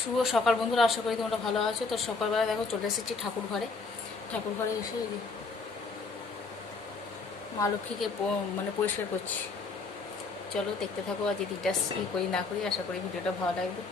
শুভ সকাল বন্ধুরা, আশা করি তোমরা ভালো আছো। তো সকালবেলা দেখো চলে এসেছি ঠাকুর ঘরে এসে মা লক্ষ্মীকে মানে পরিষ্কার করছি। চলো দেখতে থাকো, আজ দিনটা কী করি না করি। আশা করি ভিডিওটা ভালো লাগবে।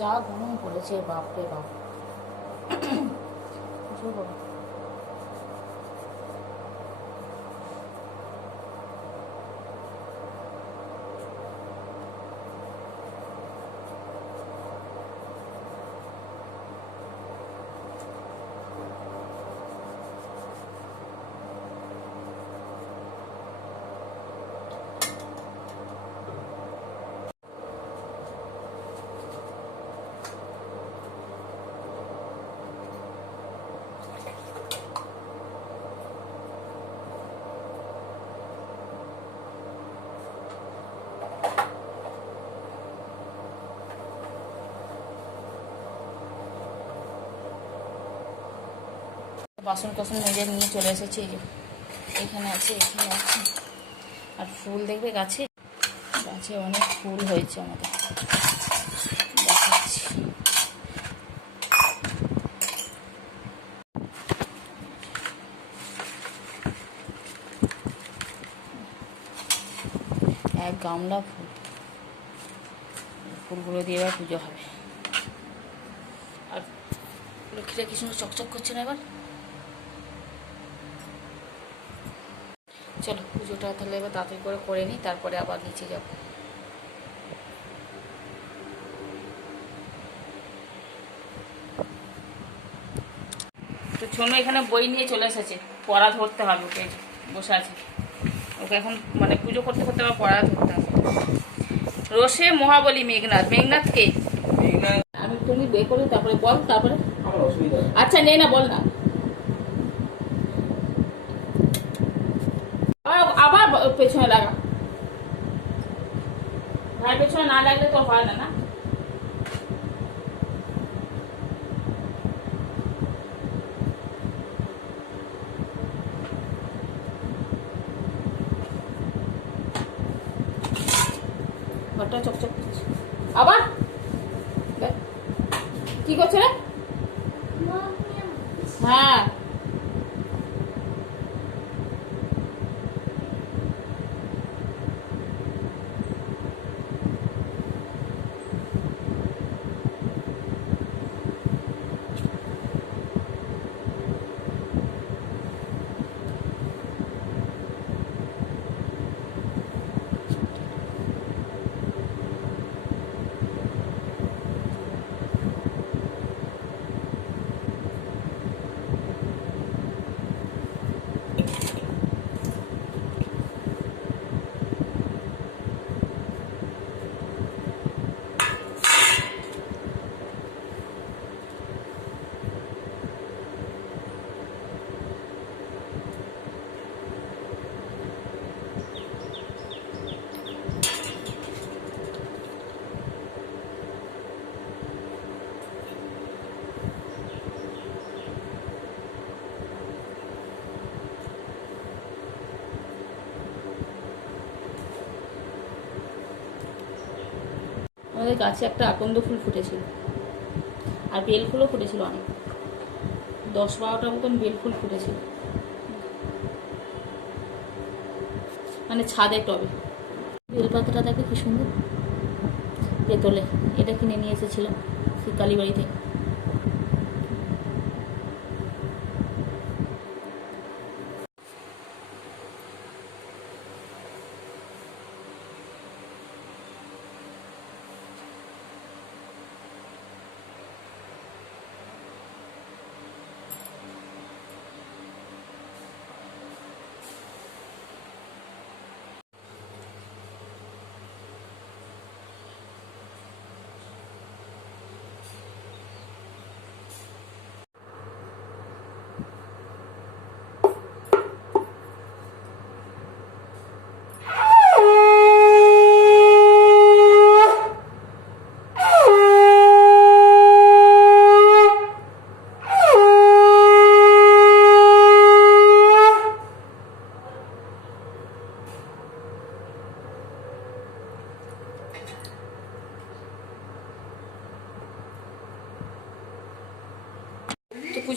যা গরম পড়েছে, বাপরে বাপ। প্রচুর গরম। বাসন কোসন মেজে নিয়ে চলে এসেছি। এই যে এখানে আছে, আর ফুল দেখবে গাছে অনেক ফুল হয়েছে। আমাদের দেখাচ্ছি। এক গামলা ফুলগুলো দিয়ে এবার পুজো হবে। আর লক্ষ্মীরা কি সুন্দর চকচক করছে না এবার। চলো পুজোটা তাহলে এবার তাড়াতাড়ি করে নিই, তারপরে আবার নিচে যাব। তো ছোনো এখানে বই নিয়ে চলে এসেছে, পড়া ধরতে হবে। ওকে বসে আছে, ওকে এখন মানে পুজো করতে করতে আবার পড়া ধরতে হবে। রোষে মহাবলী মেঘনাথ কে? আমি তুমি বে করি, তারপরে বল। তারপরে আচ্ছা নে না, বল না। আবার পেছনে লাগা, ভাই পেছনে না লাগলে তো হয় না। না ঘরটা চকচক করছে। আবার কি করছে রে? হ্যাঁ আমাদের গাছে একটা আকন্দ ফুল ফুটেছিল, আর বেল ফুলও ফুটেছিল অনেক। 10-12টা মতন বেল ফুল ফুটেছিল, মানে ছাদে টবে। বেলপাতাটা দেখে কি সুন্দর তেতলে। এটা কিনে নিয়ে এসেছিলাম সেই কালীবাড়ি থেকে।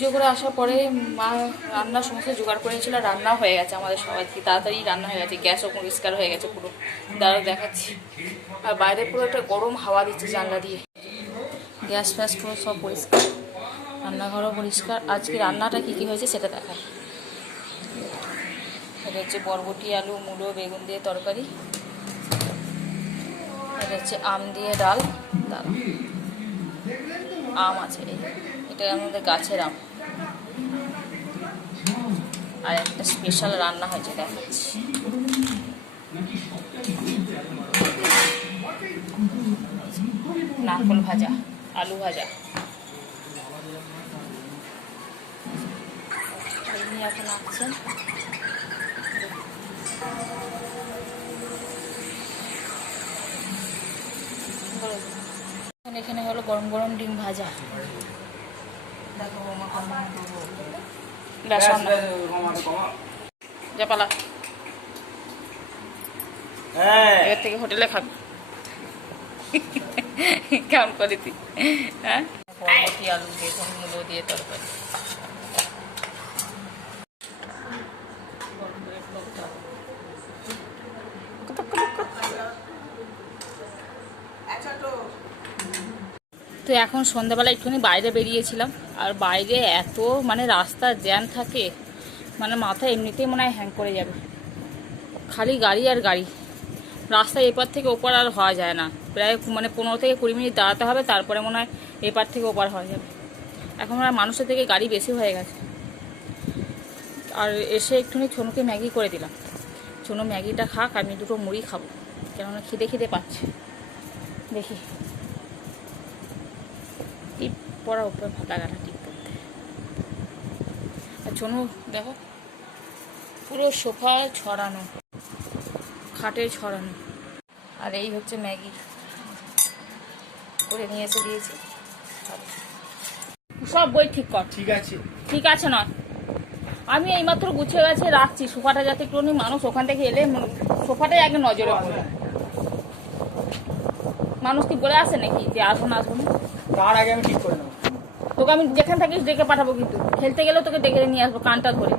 পুজো করে আসার পরে মা রান্নার সমস্ত জোগাড় করেছিল, রান্না হয়ে গেছে আমাদের সবাই, কি তাড়াতাড়ি রান্না হয়ে গেছে, গ্যাসও পরিষ্কার হয়ে গেছে পুরো, দাঁড়াও দেখাচ্ছি। আর বাইরে পুরো একটা গরম হাওয়া দিচ্ছে জানলা দিয়ে, গ্যাস ফ্যাস পুরো সব পরিষ্কার, রান্নাঘরও পরিষ্কার। আজকে রান্নাটা কী কী হয়েছে সেটা দেখায়। এটা হচ্ছে বরবটি আলু মূলো বেগুন দিয়ে তরকারি, এটা হচ্ছে আম দিয়ে ডাল, আম আছে, এটা আমাদের গাছের আম। আর একটা স্পেশাল রান্না হয়েছে দেখাচ্ছি, নারকোল ভাজা, আলু ভাজা। এখন আসছেন এখানে হলো গরম গরম ডিম ভাজা, দেখো জাপালা এবার থেকে হোটেলে খাবি কেমন করে তুই? হ্যাঁ, বরবটি আলু বেগুন মূলো দিয়ে তরকারি। তো এখন সন্ধ্যাবেলা একটুখানি বাইরে বেরিয়েছিলাম, আর বাইরে এত মানে রাস্তার জ্যাম থাকে, মানে মাথা এমনিতেই মনে হয় হ্যাং করে যাবে, খালি গাড়ি আর গাড়ি। রাস্তা এপার থেকে ওপার আর হওয়া যায় না, প্রায় মানে 15 থেকে 20 মিনিট দাঁড়াতে হবে, তারপরে মনে হয় এপার থেকে ওপার হওয়া যাবে। এখন মনে হয় মানুষের থেকে গাড়ি বেশি হয়ে গেছে। আর এসে একটুখানি ছোনুকে ম্যাগি করে দিলাম, ছোনু ম্যাগিটা খাক, আমি দুটো মুড়ি খাবো, কেননা খিদে খিদে পাচ্ছে। দেখি টিপ পড়া উপরে ফাটা গাটা টিপ পড়তে। আর ছোনু দেখো পুরো সোফা ছড়ানো, খাটে ছড়ানো। আর এই হচ্ছে ম্যাগি করে নিয়ে এসে দিয়েছি। সব বই ঠিক কর। ঠিক আছে, ঠিক আছে নয়, আমি এইমাত্র গুছিয়ে গেছে রাখছি সোফাটা, যাতে একটু মানুষ ওখান থেকে এলে সোফাটাই আগে নজরে পড়ে। মানুষ কি বলে আসে নাকি যে আসবো না আসবো না, তার আগে আমি ঠিক করে নেবো। তোকে আমি যেখানে থাকিস ডেকে পাঠাবো, কিন্তু খেলতে গেলেও তোকে ডেকে নিয়ে আসবো কানটা ধরে,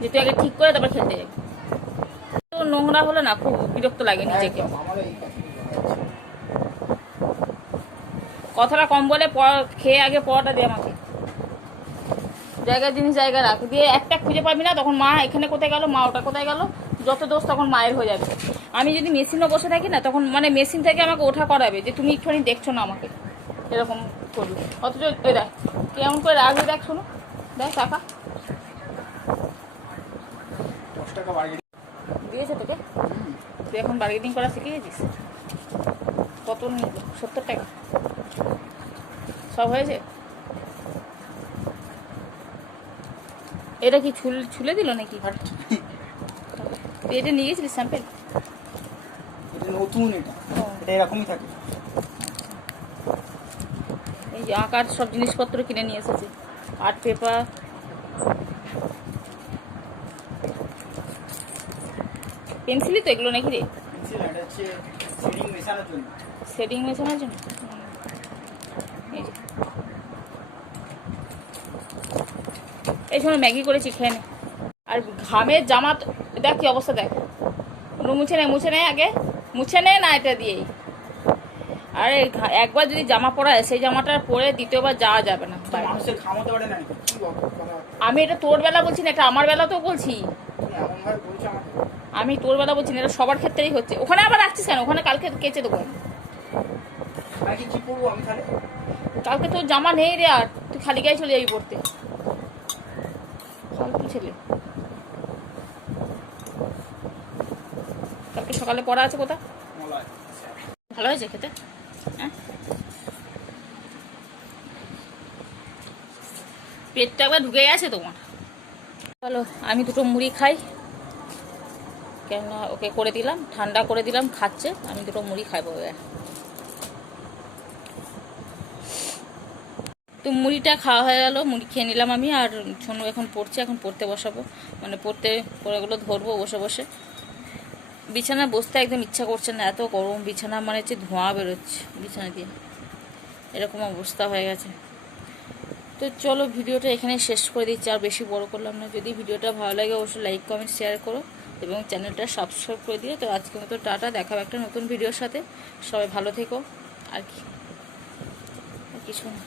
যে তুই আগে ঠিক করে তারপর খেলতে যাবি। তো নোংরা হলে না খুব বিরক্ত লাগে নিজেকে। কথাটা কম বলে খেয়ে আগে পড়াটা দে আমাকে, জায়গায় জিনিস জায়গায় রাখ, দিয়ে একটা খুঁজে পাবি না, তখন মা এখানে কোথায় গেল, মা ওটা কোথায় গেল, যত দোষ তখন মায়ের হয়ে যাবে। আমি যদি মেশিনও বসে থাকি না, তখন মানে মেশিন থেকে আমাকে ওঠা করাবে যে তুমি একটুখানি দেখছো না আমাকে, এরকম করবি। অথচ ওই দেখ কেমন করে রাখবি, দেখ শোনো, দেখ টাকা দিয়েছে তোকে, তুই এখন বার্গেনিং করা শিখে গেছিস। কত নিল? 70 টাকা সব হয়েছে। এটা কি ছুলে দিল নাকি? তুই এটা নিয়ে গেছিলিস স্যাম্পেল? নতুন, এটা এরকমই থাকে। এই যে আঁকার সব জিনিসপত্র কিনে নিয়ে এসেছে, আর্ট পেপার, পেন্সিলই তো এগুলো নাকি রে? শেডিং মেশানোর জন্য। এই যে এই সময় ম্যাগি করেছি, খেয়ে নে। আর ঘামের জামা দেখ কি অবস্থা, দেখ মুছে নেয় আগে, মুছে নে না এটা দিয়েই। আরে একবার যদি জামা পরা হয়, সেই জামাটা পরে দ্বিতীয়বার যাওয়া যাবে না। আমি এটা তোর বেলা বলছি না, এটা আমার বেলা তো বলছি। আমি তোর বেলা বলছি না, এটা সবার ক্ষেত্রেই হচ্ছে। ওখানে আবার রাখছিস কেন? ওখানে কালকে কেচে দেবো। কালকে তোর জামা নেই রে, আর তুই খালি গায়ে চলে যাবি পড়তে, ফালতু ছেলে। কালকে সকালে পড়া আছে কোথা? ভালো হয়েছে খেতে? হ্যাঁ, পেটটা একবার ঢুকে গেছে তোমার। চলো আমি দুটো মুড়ি খাই, কেননা ওকে করে দিলাম, ঠান্ডা করে দিলাম, খাচ্ছে, আমি দুটো মুড়ি খাইবো। তো মুড়িটা খাওয়া হয়ে গেল, মুড়ি খেয়ে নিলাম আমি। আর ছোনু এখন পড়ছে, এখন পড়তে বসাবো, মানে পড়েগুলো ধরবো বসে বসে। বিছানায় বসতে একদম ইচ্ছা করছে না, এত গরম বিছানা, মানে হচ্ছে ধোঁয়া বেরোচ্ছে বিছানা দিয়ে, এরকম অবস্থা হয়ে গেছে। তো চলো ভিডিওটা এখানে শেষ করে দিচ্ছি, আর বেশি বড় করলাম না। যদি ভিডিওটা ভালো লাগে অবশ্যই লাইক কমেন্ট শেয়ার করো এবং চ্যানেলটা সাবস্ক্রাইব করে দিও। তো আজকের মতো টাটা, দেখাবো একটা নতুন ভিডিওর সাথে। সবাই ভালো থেকো। আর কিছু না।